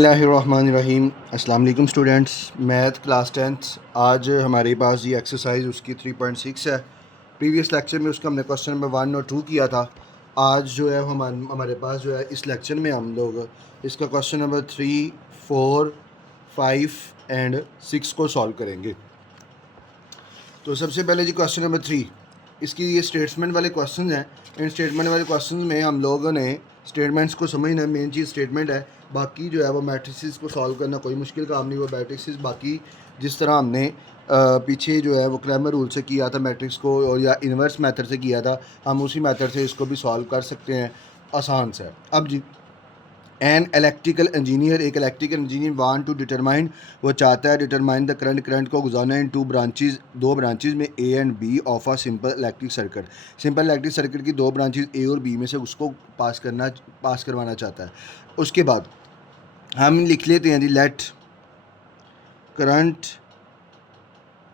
बिस्मिल्लाहिर्रहमानिर्रहीम। अस्सलाम वालेकुम स्टूडेंट्स। मैथ क्लास 10th आज हमारे पास ये एक्सरसाइज उसकी 3.6 है। प्रीवियस लेक्चर में उसका हमने क्वेश्चन नंबर 1 और 2 किया था। आज जो है हमारे पास जो है इस लेक्चर में हम लोग इसका क्वेश्चन नंबर 3, 4, 5 एंड 6 को सॉल्व करेंगे। तो सबसे पहले जी क्वेश्चन नंबर 3, इसकी ये स्टेटमेंट वाले क्वेश्चन हैं। इन स्टेटमेंट वाले क्वेश्चन में हम लोगों ने स्टेटमेंट्स को समझना है। मेन चीज़ स्टेटमेंट है, बाकी जो है वो मैट्रिसेस को सॉल्व करना कोई मुश्किल काम नहीं। वो मैट्रिसेस बाकी जिस तरह हमने पीछे जो है वो क्रैमर रूल से किया था मैट्रिक्स को, और या इन्वर्स मेथड से किया था, हम उसी मेथड से इसको भी सॉल्व कर सकते हैं आसान से। अब जी एन इलेक्ट्रिकल इंजीनियर, एक electrical engineer want to determine, वो चाहता है डिटरमाइन द करंट को गुजारना इन दो ब्रांचेज में A and B of a simple electric circuit. Simple electric circuit की दो ब्रांचेज ए और बी में से उसको पास करवाना चाहता है। उसके बाद हम लिख लेते हैं जी let current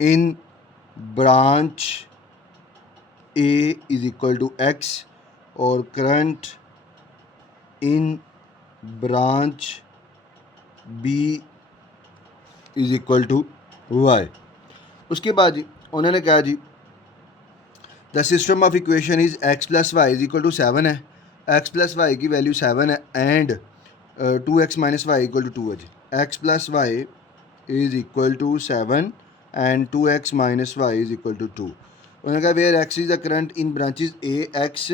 in branch A is equal to X और current in branch B is equal to Y. उसके बाद जी उन्होंने कहा जी the system of equation is X plus Y is equal to 7 है। एक्स प्लस वाई की value 7 है and 2x minus Y equal to 2 है जी। X plus Y is equal to 7 and 2x minus Y is equal to 2। उन्होंने कहा where X is the current in branches A. X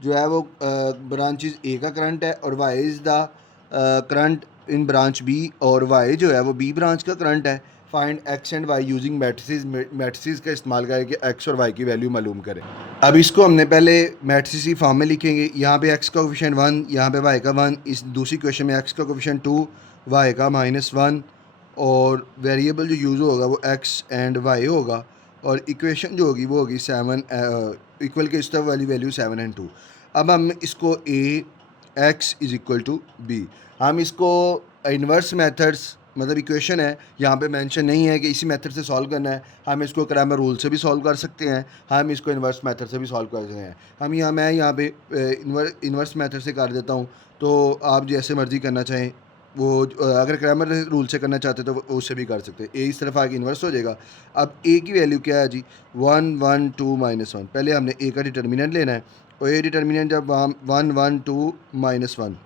जो है वो branches A का current है और Y is the current in branch B, और Y जो है वो बी ब्रांच का करंट है। Find X and Y using matrices का इस्तेमाल करके एक्स और वाई की वैल्यू मालूम करें। अब इसको हमने पहले मैट्रिसेस की फॉर्म में लिखेंगे। यहाँ पे एक्स का कोफिशिएंट 1, यहाँ पे वाई का 1। इस दूसरी क्वेश्चन में एक्स का कोफिशिएंट 2, वाई का -1, और वेरिएबल जो यूज़ होगा वो एक्स एंड वाई होगा, और इक्वेशन जो होगी वो होगी 7 इक्वल के इस तरफ वाली वैल्यू 7 एंड 2। अब हम इसको A X is equal to B, हम इसको इन्वर्स मेथड्स मतलब इक्वेशन है यहाँ पे मेंशन नहीं है कि इसी मेथड से सॉल्व करना है। हम इसको क्रैमर रूल से भी सॉल्व कर सकते हैं, हम इसको इन्वर्स मेथड से भी सॉल्व कर सकते हैं। मैं यहाँ पे इन्वर्स मेथड से कर देता हूँ, तो आप जैसे मर्ज़ी करना चाहें वो अगर क्रैमर रूल से करना चाहते तो वो उससे भी कर सकते हैं। ए इस तरफ आगे इन्वर्स हो जाएगा। अब ए की वैल्यू क्या है जी 1 1 2 -1। पहले हमने ए का डिटर्मिनेंट लेना है, और ए डिटर्मिनेंट जब 1 1 2 -1,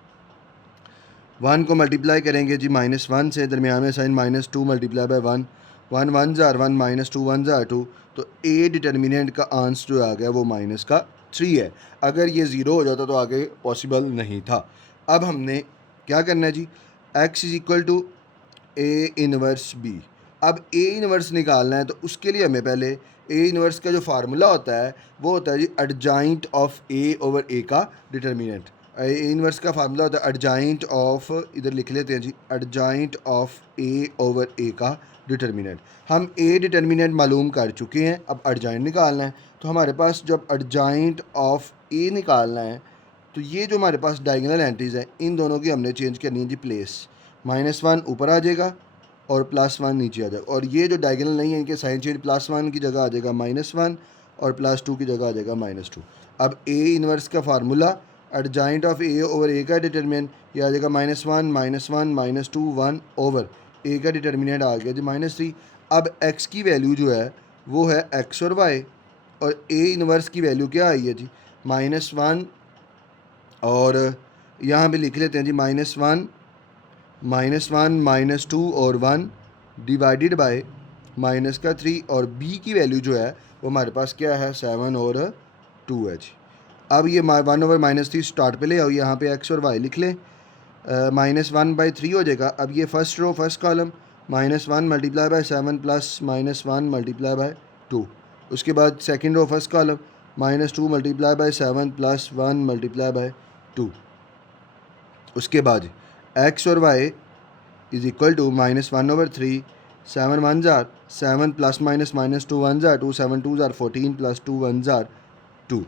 1 को मल्टीप्लाई करेंगे जी -1 से, दरमियान में साइन -2 मल्टीप्लाई बाय 1, 1 1 जार 1 -2 1 जार 2, तो ए डिटर्मिनेंट का आंसर जो आ गया वो -3 है। अगर ये ज़ीरो हो जाता तो आगे पॉसिबल नहीं था। अब हमने क्या करना है जी x is equal to A inverse B. अब ए इनवर्स निकालना है तो उसके लिए हमें पहले ए इनवर्स का जो फार्मूला होता है वो होता है जी adjoint of A over A का डिटर्मिनेंट। ए इनवर्स का फार्मूला होता है एडजाइंट ऑफ, इधर लिख लेते हैं जी, adjoint of A over A का डिटर्मिनेंट। हम ए डिटर्मिनेंट मालूम कर चुके हैं, अब एडजाइंट निकालना है। तो हमारे पास जब एडजाइंट ऑफ ए निकालना है तो ये जो हमारे पास डायगोनल एंट्रीज़ हैं इन दोनों की हमने चेंज करनी है जी प्लेस। -1 ऊपर आ जाएगा और +1 नीचे आ जाएगा, और ये जो डायगोनल नहीं है इनके साइन चेंज, +1 की जगह आ जाएगा -1 और +2 की जगह आ जाएगा -2। अब ए इनवर्स का formula adjoint of A over A का डिटर्मिनेंट ये आ जाएगा -1 -1 -2 1 ओवर ए का डिटर्मिनेंट आ गया जी -3। अब एक्स की वैल्यू जो है वो है एक्स और वाई, और ए इनवर्स की वैल्यू क्या आई है जी -1, और यहाँ पे लिख लेते हैं जी -1 -2 और 1 डिवाइडेड बाय -3, और b की वैल्यू जो है वो हमारे पास क्या है 7 और 2 है जी। अब ये 1 ओवर -3 स्टार्ट पे ले आओ, यहाँ पे x और y लिख लें, -1/3 हो जाएगा। अब ये first row first column -1 multiply by 7 plus -1 multiply by 2। उसके बाद second row first column -2 multiply by 7 plus 1 multiply by 2। उसके बाद x और y इज इक्वल टू -1/3, 7 1 जार 7 प्लस -2 1 जार 2, 7 2 जार 14 प्लस 2 1 जार 2।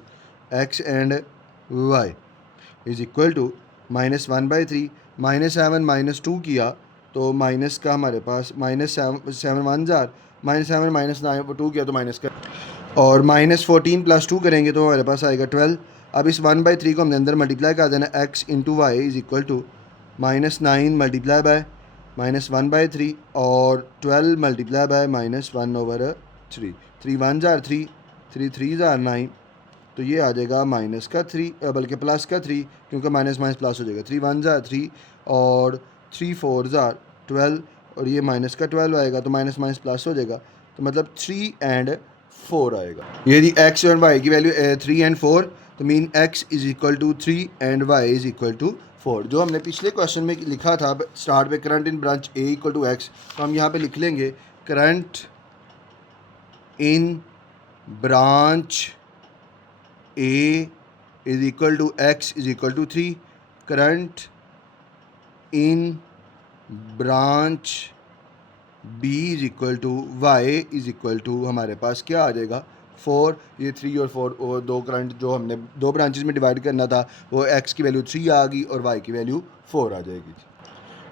x and y is equal to -1/3, -7 -2 किया तो माइनस का हमारे पास -7 1 जार -7 -2 किया तो माइनस का, और -14 प्लस 2 करेंगे तो हमारे पास आएगा 12। अब इस 1/3 को हमने अंदर मल्टीप्लाई कर देना, x into Y is equal to -9 multiply by -1/3 और 12 मल्टीप्लाई बाय -1/3। 3 1 जार 3, 3 3 जार 9, तो ये आ जाएगा माइनस का 3 बल्कि प्लस का 3, क्योंकि माइनस माइनस प्लस हो जाएगा। 3 1 जार 3 और 3 4 जार 12, और ये माइनस का 12 आएगा, तो माइनस माइनस प्लस हो जाएगा, तो मतलब 3 एंड 4 आएगा। ये जी एक्स और वाई की वैल्यू 3 एंड 4, तो mean X is equal to 3 and Y is equal to 4। जो हमने पिछले क्वेश्चन में लिखा था स्टार्ट में current in branch A equal to X, तो हम यहाँ पे लिख लेंगे current in branch A is equal to X is equal to 3। Current in branch B is equal to Y is equal to हमारे पास क्या आ जाएगा 4। ये 3 और 4 और दो करंट जो हमने दो ब्रांचेस में डिवाइड करना था, वो एक्स की वैल्यू 3 आ गई और वाई की वैल्यू 4 आ जाएगी।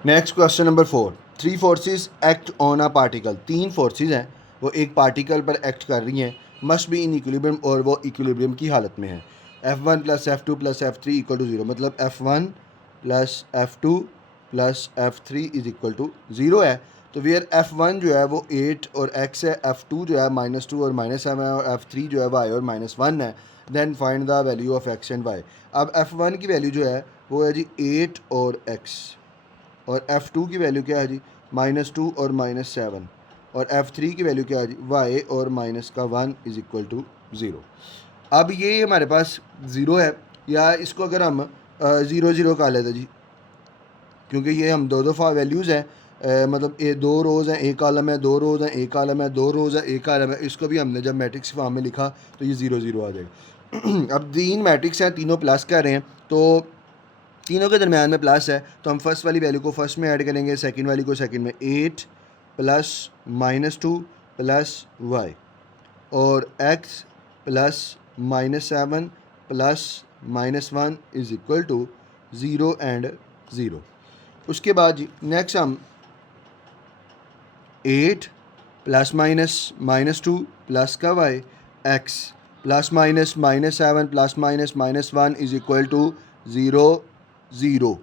Next question number 4। 3 forces act on a particle. 3 forces हैं, वो एक पार्टिकल पर एक्ट कर रही हैं, मस्ट बी इन इक्विलिब्रियम, और वो इक्विलिब्रियम की हालत में है। F1 plus F2 plus F3 equal to 0, मतलब F1 plus F2 plus F3 is equal to 0 है। तो वेयर F1 जो है वो 8 और x है, F2 जो है -2 और -7 है, और F3 जो है y और -1 है। Then find the value of x and y। अब F1 की वैल्यू जो है वो है जी 8 और x, और F2 की वैल्यू क्या है जी -2 और -7, और F3 की वैल्यू क्या है जी y और -1 इज इक्वल टू 0। अब ये हमारे पास 0 है, या इसको अगर हम 0 0 कर लेते जी, क्योंकि ये हम दो दफ़ा वैल्यूज़ हैं, मतलब ये 2 रोज़ हैं एक कॉलम है, 2 रोज़ हैं एक कॉलम है, 2 रोज़ है एक कॉलम है। इसको भी हमने जब मैट्रिक्स फॉर्म में लिखा तो ये 0 0 आ जाएगा। अब 3 मैट्रिक्स हैं, तीनों प्लस कर रहे हैं, तो तीनों के दरमियान में प्लस है, तो हम फर्स्ट वाली वैल्यू को फर्स्ट में ऐड करेंगे, सेकंड वाली को सेकंड में। 8 प्लस -2 प्लस y, और x plus -7 plus -1 is equal to 0 and 0। उसके बाद नेक्स्ट हम 8 प्लस -2 प्लस का y, x plus -7 plus -1 is equal to 0 0।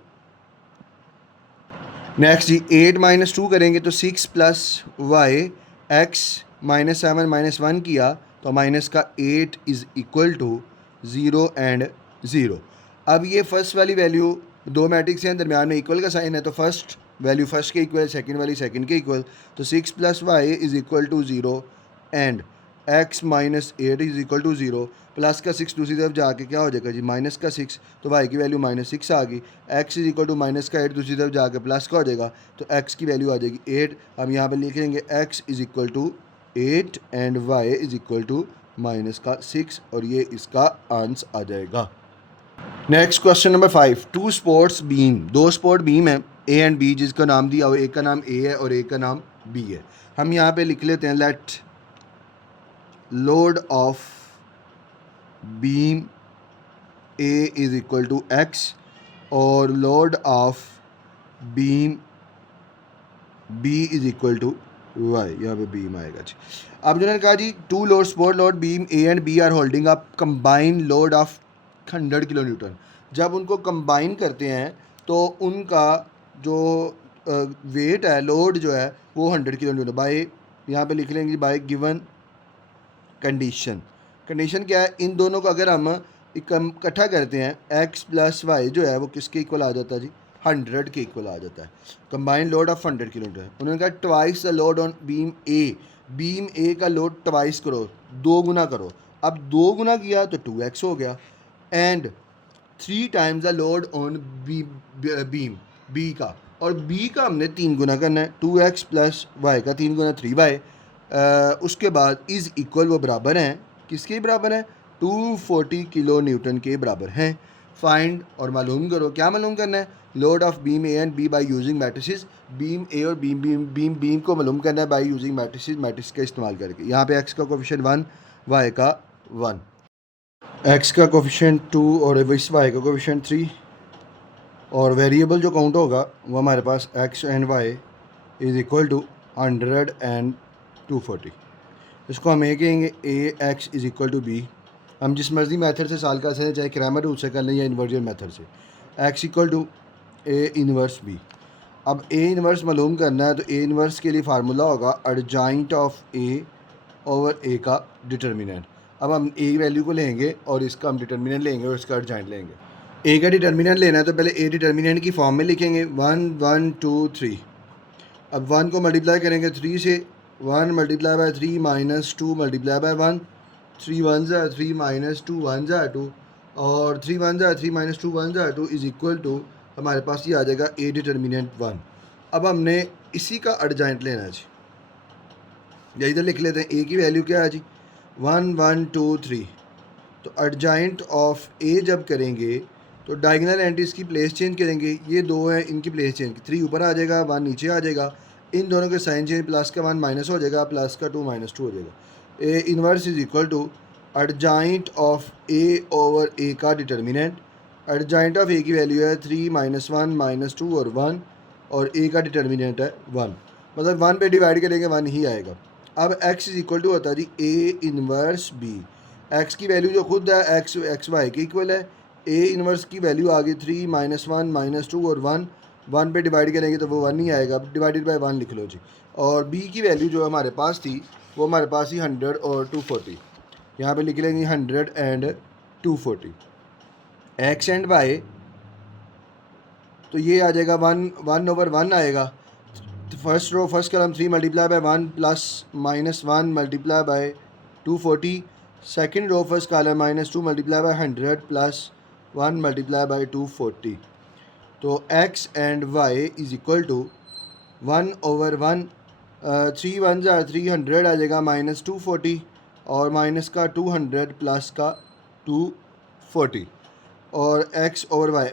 Next जी 8 -2 करेंगे तो 6 प्लस वाई, एक्स -7 -1 किया तो माइनस का 8 इज़ इक्वल टू 0 एंड 0। अब ये फर्स्ट वाली वैल्यू दो मैट्रिक्स हैं, दरमियान में इक्वल का साइन है, तो फर्स्ट वैल्यू फर्स्ट के इक्वल, सेकंड वाली सेकंड के इक्वल, तो 6 plus Y is equal to 0 and x -8 is equal to 0। Plus का 6 दूसरी तरफ जाके क्या हो जाएगा जी माइनस का 6, तो y की वैल्यू -6 आ गई। x is equal to minus का 8 दूसरी तरफ जाके प्लस का हो जाएगा, तो x की वैल्यू आ जाएगी 8। हम यहाँ पे लिख लेंगे x is equal to 8 and y is equal to minus का 6, और ये इसका आंसर आ जाएगा। Next question number 5। 2 supports beam, दो स्पोर्ट बीम है ए एंड बी, जिसका नाम दिया हुआ, एक का नाम ए है और एक का नाम बी है। हम यहाँ पे लिख लेते हैं let load of beam A is equal to X और load of beam B is equal to Y. यहाँ पे बीम आएगा जी। अब जिन्होंने कहा जी 2 load support load beam A and B are holding up combine load of 100 kilo newton. जब उनको कंबाइन करते हैं तो उनका जो वेट है, लोड जो है वो 100 किलो न्यूटन बाय, यहाँ पे लिख लेंगे बाय गिवन कंडीशन। कंडीशन क्या है, इन दोनों को अगर हम इकट्ठा करते हैं, x प्लस वाई जो है वो किसके इक्वल आ जाता है जी 100 के इक्वल आ जाता है। Combined load of 100 kilometre. उन्होंने कहा twice the load on beam A, beam ए का लोड ट्वाइस करो, 2 गुना करो। अब 2 गुना किया तो 2x हो गया, and 3 times the load on beam B का, और बी का हमने 3 गुना करना है, 2x प्लस वाई का 3 गुना 3y। उसके बाद इज़ इक्वल वो बराबर हैं, किसके बराबर हैं 240 किलो न्यूटन के बराबर हैं। फाइंड और मालूम करो, क्या मालूम करना है, load of beam A and B by using matrices. Beam A और बीम को मालूम करना है बाय यूजिंग मैट्रिसेस, मैट्रिक्स का इस्तेमाल करके। यहाँ पे x का कोफिशिएंट 1, y का 1, x का कोफिशिएंट 2 और इस y का कोफिशिएंट 3, और वेरिएबल जो काउंट होगा वो हमारे पास x and y is equal to 100 and 240। इसको हम ये कहेंगे A X is equal to B. हम जिस मर्जी मेथड से साल का से, चाहे क्रैमर रूल से कर लें या इन्वर्जन मेथड से। X equal to A inverse B. अब ए इनवर्स मालूम करना है तो ए इनवर्स के लिए फार्मूला होगा adjoint of A over A का डिटर्मिनेंट। अब हम ए की वैल्यू को लेंगे और इसका हम डिटर्मिनेंट लेंगे और इसका एडजॉइंट लेंगे। ए का डिटर्मिनेंट लेना है तो पहले ए डिटर्मिनेंट की फॉर्म में लिखेंगे 1 1 2 3। अब 1 को मल्टीप्लाई करेंगे 3 से, 1 multiply bye 3 minus 2 multiply by 1, 3 1 ज़ा 3 माइनस 2 1 ज़ा 2, और 3 1 ज़ा 3 माइनस 2 1 ज़ा 2 इज़ इक्वल टू हमारे पास ये आ जाएगा ए डिटर्मिनेंट 1। अब हमने इसी का एडजॉइंट लेना है जी, या इधर लिख लेते हैं ए की वैल्यू क्या है जी 1 1 2 3। तो एडजॉइंट ऑफ ए जब करेंगे तो डायगोनल एंट्रीज की प्लेस चेंज करेंगे, ये दो हैं इनकी प्लेस चेंज, 3 ऊपर आ जाएगा 1 नीचे आ जाएगा, इन दोनों के साइन चेंज, प्लस का 1 माइनस हो जाएगा, प्लस का 2 माइनस 2 हो जाएगा। A inverse is equal to adjoint of A over A का डिटर्मिनेंट। एडजॉइंट ऑफ ए की वैल्यू है 3 माइनस 1 माइनस 2 और 1, और ए का डिटर्मिनेंट है 1, मतलब 1 पे डिवाइड करेंगे 1 ही आएगा। अब x इज इक्वल टू होता है जी ए इनवर्स बी। x की वैल्यू जो खुद है एक्स वाई के इक्वल है, ए इनवर्स की वैल्यू आ गई 3 माइनस 1 माइनस 2 और 1, 1 पे डिवाइड करेंगे तो वो 1 ही आएगा, डिवाइडेड बाय 1 लिख लो जी। और b की वैल्यू जो हमारे पास थी वो हमारे पास ही 100 और 240, यहाँ पे लिख लेंगे 100 एंड 240। x एंड y तो ये आ जाएगा 1 ओवर 1 आएगा। First row first column 3 multiply by 1 plus minus 1 multiply by 240, second row first column minus 2 multiply by 100 plus 1 multiply by 240। तो x and y is equal to 1 over 1, 3 1 ज़ा 300 आ जाएगा, minus 240 और minus का 200 plus का 240, और x over y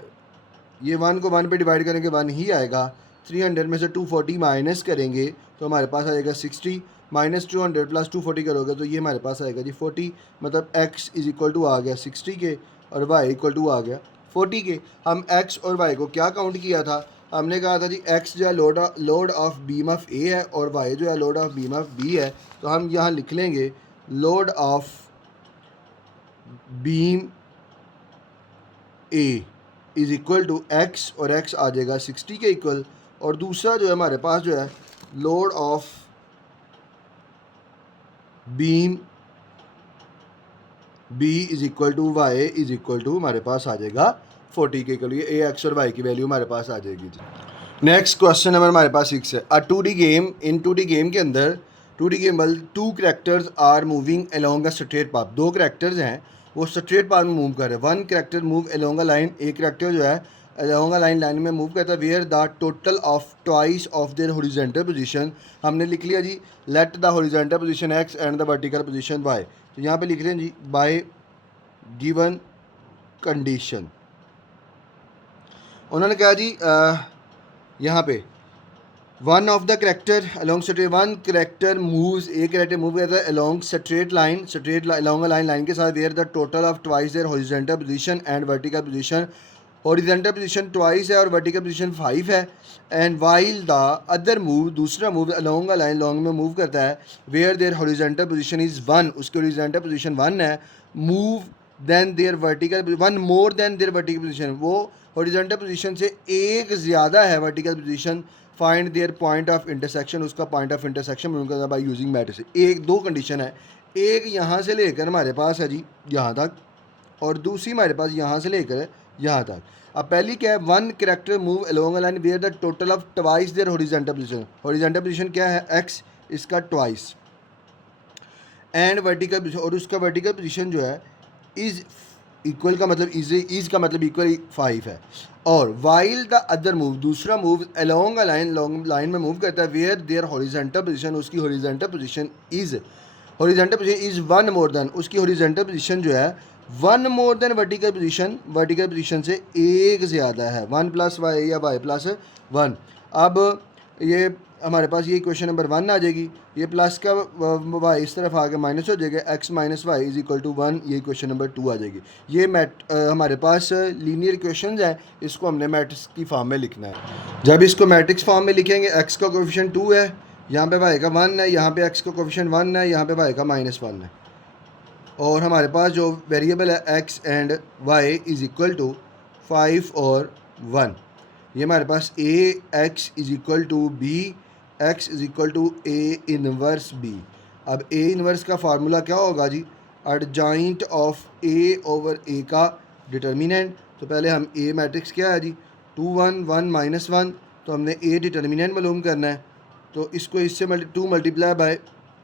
ये 1 को 1 पे डिवाइड करेंगे 1 ही आएगा। 300 में से 240 माइनस करेंगे तो हमारे पास आएगा 60, माइनस 200 प्लस 240 करोगे तो ये हमारे पास आएगा जी 40, मतलब x इज इक्वल टू आ गया 60 के और y इक्वल टू आ गया 40 के। हम x और y को क्या काउंट किया था, हमने कहा था जी x जो है load of beam of A है और y जो है load of beam of B है। तो हम यहाँ लिख लेंगे load of beam A is equal to X, और x आ जाएगा 60 के इक्वल, और दूसरा जो है हमारे पास जो है load of beam B is equal to Y is equal to हमारे पास आ जाएगा 40 के इक्वल। ये ए एक्स और वाई की वैल्यू हमारे पास आ जाएगी जी। नेक्स्ट क्वेश्चन नंबर हमारे पास 6 है। 2D गेम, इन 2D गेम के अंदर 2D गेम बल 2 characters are moving along a straight path. 2 characters हैं वो स्ट्रेट पाथ में मूव कर रहे हैं। 1 character move along a line, एक करैक्टर जो है अलोंग अ लाइन में मूव करता है where the total of twice of their horizontal position. हमने लिख लिया जी let the horizontal position X and the vertical position Y. तो यहाँ पे लिख रहे हैं जी बाय गिवन कंडीशन। उन्होंने कहा जी यहाँ पे one of the character along straight, one character moves, एक करेक्टर मूव करता है along straight line, along line के साथ where the total of twice their horizontal position and vertical position. Horizontal position twice है और वर्टिकल पोजीशन 5 है। And while the other move, दूसरा move along a line long में move करता है where their horizontal position is 1, उसकी horizontal position 1 है। Move then their vertical 1 more than their vertical position, वो हॉरिजॉन्टल पोजीशन से एक ज़्यादा है vertical position. Find their point of intersection, उसका पॉइंट ऑफ इंटरसेक्शन मालूम बाय यूजिंग मैट्रिक्स। एक दो कंडीशन है, एक यहाँ से लेकर हमारे पास है जी यहाँ तक, और दूसरी हमारे पास यहाँ से लेकर यहाँ तक। अब पहली क्या है, one character move along a line where the total of twice their horizontal position. Horizontal position क्या है एक्स, इसका ट्वाइस, एंड वर्टिकल पोजीशन, और उसका वर्टिकल पोजीशन जो है इज़ इक्वल का मतलब इज का मतलब इक्वल 5 है। और वाइल द अदर मूव, दूसरा move along a line long line में मूव करता है वेयर देयर हॉरिजॉन्टल पोजीशन, उसकी horizontal position is 1 more then, उसकी हॉरिजॉन्टल पोजीशन जो है 1 मोर देन वर्टिकल पोजीशन से एक ज़्यादा है, 1 प्लस वाई या वाई प्लस 1। अब ये हमारे पास ये क्वेश्चन नंबर 1 आ जाएगी, ये प्लस का वाई इस तरफ आके माइनस हो जाएगा, X minus Y is equal to 1, ये क्वेश्चन नंबर 2 आ जाएगी। ये हमारे पास लीनियर क्वेश्चन हैं, इसको हमने मैट्रिक्स की फॉर्म में लिखना है। जब इसको मैट्रिक्स फॉर्म में लिखेंगे एक्स का कोएफिशिएंट 2 है, यहाँ पे वाई का 1 है, यहाँ पे एक्स का कोएफिशिएंट 1 है, यहाँ पे वाई का -1 है, और हमारे पास जो वेरिएबल है X and Y is equal to 5 और 1। ये हमारे पास A X is equal to B, X is equal to A inverse B. अब ए इनवर्स का फार्मूला क्या होगा जी? Adjoint of A over A का डिटर्मिनेंट। तो पहले हम ए मैट्रिक्स क्या है जी? 2 1 1 -1, तो हमने ए डिटर्मिनेंट मालूम करना है। तो इसको इससे 2 मल्टीप्लाई बाय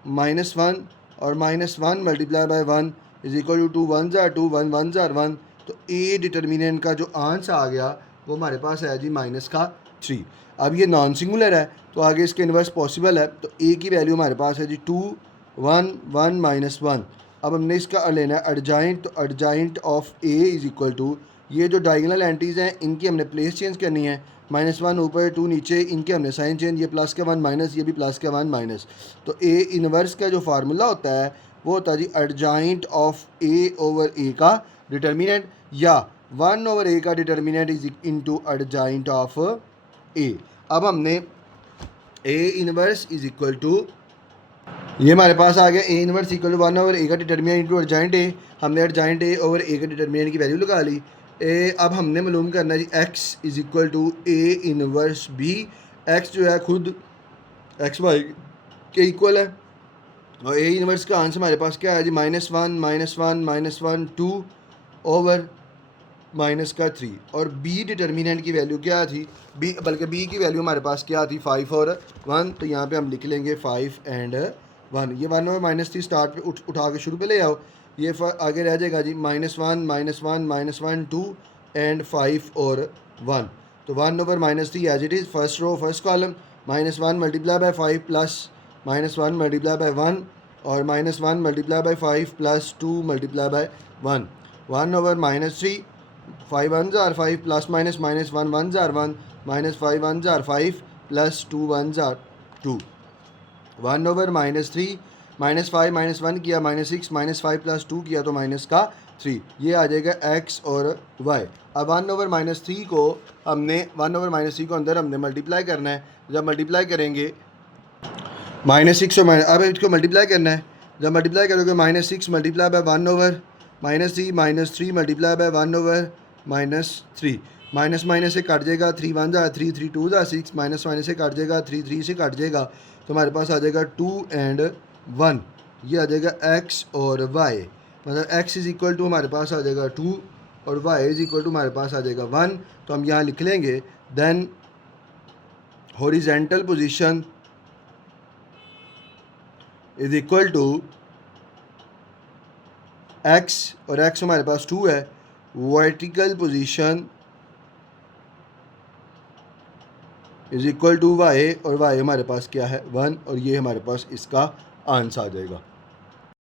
-1 और -1 multiply by 1 is equal to 2 1 ज़ार 2 1 1 ज़ार 1। तो ए डिटर्मिनेंट का जो आंसर आ गया वो हमारे पास है जी -3। अब ये नॉन सिंगुलर है तो आगे इसके इन्वर्स पॉसिबल है। तो ए की वैल्यू हमारे पास है जी 2 1 1 -1। अब हमने इसका लेना है एडजॉइंट। तो adjoint of A is equal to, ये जो डायगोनल एंट्रीज़ हैं इनकी हमने प्लेस चेंज करनी है। -1 ऊपर 2 नीचे, इनके हमने साइन चेंज, ये प्लस का 1 माइनस, ये भी प्लस का 1 माइनस। तो ए इनवर्स का जो फार्मूला होता है वो होता है जी adjoint of A over A का डिटर्मिनेंट, या 1 ओवर ए का determinant is into adjoint of A. अब हमने A inverse is equal to, ये हमारे पास आ गया A inverse equal to 1 over A का डिटर्मिनेंट इंटू एडजॉइंट ए। हमने एडजॉइंट ए ओवर ए का डिटर्मिनेंट की वैल्यू लगा ली। अब हमने मालूम करना है जी X is equal to A inverse B. X जो है खुद एक्स वाई के इक्वल है और ए इनवर्स का आंसर हमारे पास क्या है जी? -1 -1 -1 2 ओवर -3। और बी डिटर्मिनेंट की वैल्यू क्या थी? बी बल्कि बी की वैल्यू हमारे पास क्या थी? 5 और 1। तो यहाँ पे हम लिख लेंगे 5 एंड 1। ये 1 और -3 स्टार्ट पे उठा के शुरू पे ले आओ, ये आगे रह जाएगा जी -1 -1 -1 2 एंड 5 और 1। तो 1 over -3 as it is, first row first column, -1 multiply by 5 plus -1 multiply by 1 और -1 multiply by 5 plus 2 multiply by 1। 1 over -3, 5 1 ज़ार 5 प्लस माइनस -1 1 ज़ार 1 -5 1 ज़ार 5 प्लस 2 1 ज़ार 2। 1 ओवर -3, -5 -1 किया -6, -5 प्लस 2 किया तो -3। ये आ जाएगा x और y। अब 1 ओवर -3 को हमने 1 ओवर -3 को अंदर हमने मल्टीप्लाई करना है। जब मल्टीप्लाई करेंगे -6 और अब इसको मल्टीप्लाई करना है। जब मल्टीप्लाई करोगे -6 multiply by 1 over -3 -3 multiply by 1 over -3। Minus minus से कट जाएगा, 3 1 ज़ा 3 3 2 ज़ा 6, माइनस माइनस से कट जाएगा, 3 3 से कट जाएगा, तो हमारे पास आ जाएगा 2 एंड 1। ये आ जाएगा x और y, मतलब x इज़ इक्वल टू हमारे पास आ जाएगा 2 और y इज़ इक्वल टू हमारे पास आ जाएगा 1। तो हम यहाँ लिख लेंगे then horizontal position is equal to x, और x हमारे पास 2 है। Vertical position is equal to y, और y हमारे पास क्या है? 1। और ये हमारे पास इसका आंसर आ जाएगा।